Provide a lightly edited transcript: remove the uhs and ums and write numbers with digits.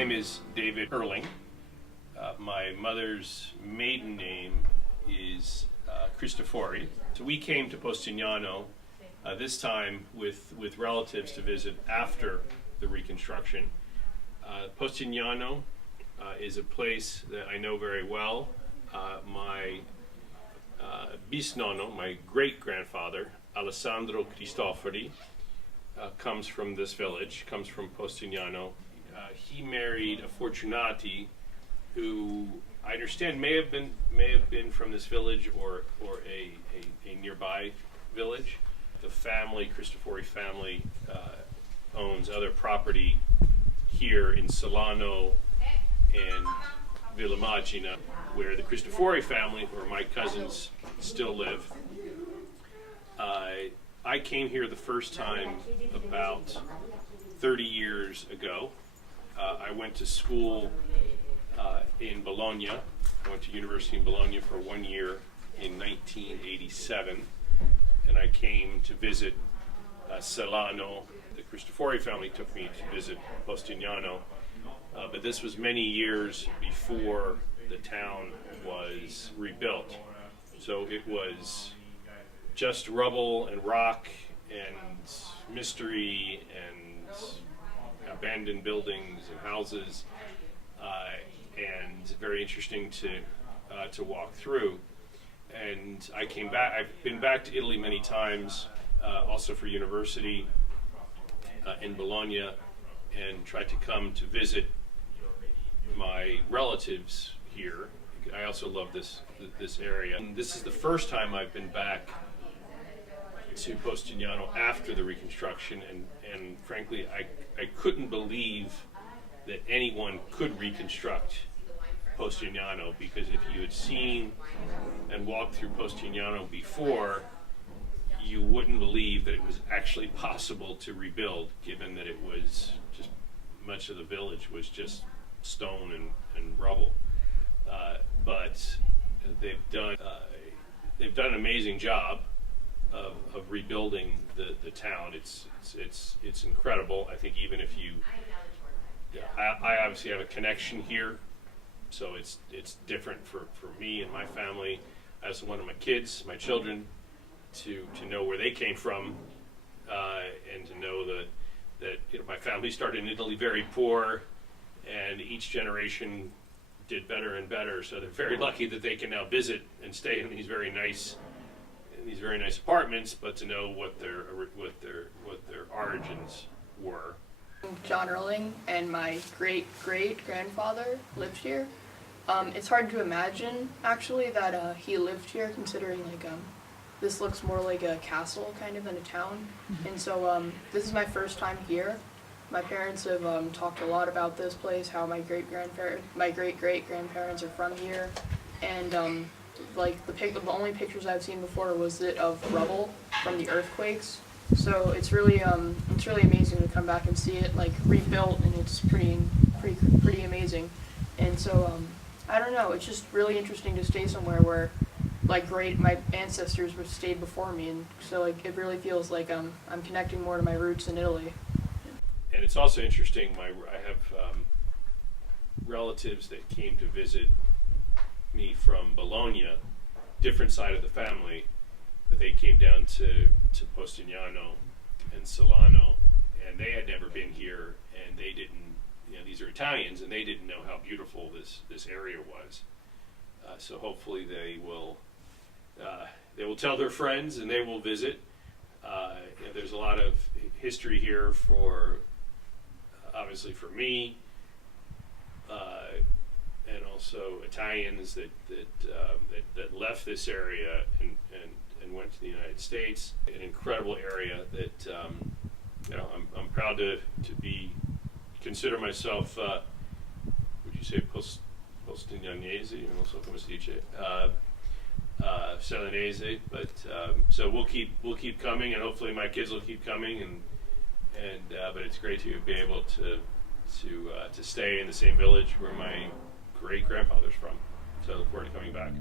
name is David Earling. My mother's maiden name is Cristofori. So we came to Postignano this time with relatives to visit after the reconstruction. Postignano is a place that I know very well. My bisnonno, my great-grandfather, Alessandro Cristofori, comes from this village, comes from Postignano. He married a Fortunati, who I understand may have been from this village or a nearby village. The family, Cristofori family, owns other property here in Solano and Villamagina, where the Cristofori family, where my cousins still live. I came here the first time about 30 years ago. I went to school in Bologna. I went to university in Bologna for 1 year in 1987, and I came to visit Solano. The Cristofori family took me to visit Postignano, but this was many years before the town was rebuilt. So it was just rubble and rock and mystery and abandoned buildings and houses, and very interesting to walk through. And I came back. I've been back to Italy many times, also for university in Bologna, and tried to come to visit my relatives here. I also love this area. And this is the first time I've been back to Postignano after the reconstruction, and frankly, I couldn't believe that anyone could reconstruct Postignano, because if you had seen and walked through Postignano before, you wouldn't believe that it was actually possible to rebuild, given that it was just, much of the village was just stone and rubble. But they've done an amazing job of rebuilding the town. It's incredible. I think even if you, I obviously have a connection here, so it's different for me and my family. I also wanted my kids, my children, to know where they came from, and to know that my family started in Italy very poor, and each generation did better and better. So they're very lucky that they can now visit and stay in these very nice apartments, but to know what their origins were. John Earling, and my great-great-grandfather lived here. It's hard to imagine actually that he lived here, considering this looks more like a castle kind of than a town. And so this is my first time here. My parents have talked a lot about this place, how my great-great-grandparents are from here, and the only pictures I've seen before was of rubble from the earthquakes. So it's really amazing to come back and see it rebuilt, and it's pretty amazing. And so I don't know, it's just really interesting to stay somewhere where my ancestors were stayed before me, and so it really feels like I'm connecting more to my roots in Italy. And it's also interesting, I have relatives that came to visit me from Bologna, different side of the family, but they came down to Postignano and Solano, and they had never been here, and they didn't, these are Italians, and they didn't know how beautiful this area was. So hopefully they will tell their friends, and they will visit. There's a lot of history here obviously for me, and also Italians that left this area and went to the United States. An incredible area that I'm proud to consider myself. Would you say Postignanese? Non so come si dice. Selanese, but so we'll keep coming, and hopefully my kids will keep coming, but it's great to be able to stay in the same village where my great-grandfather's from. So I look forward to coming back.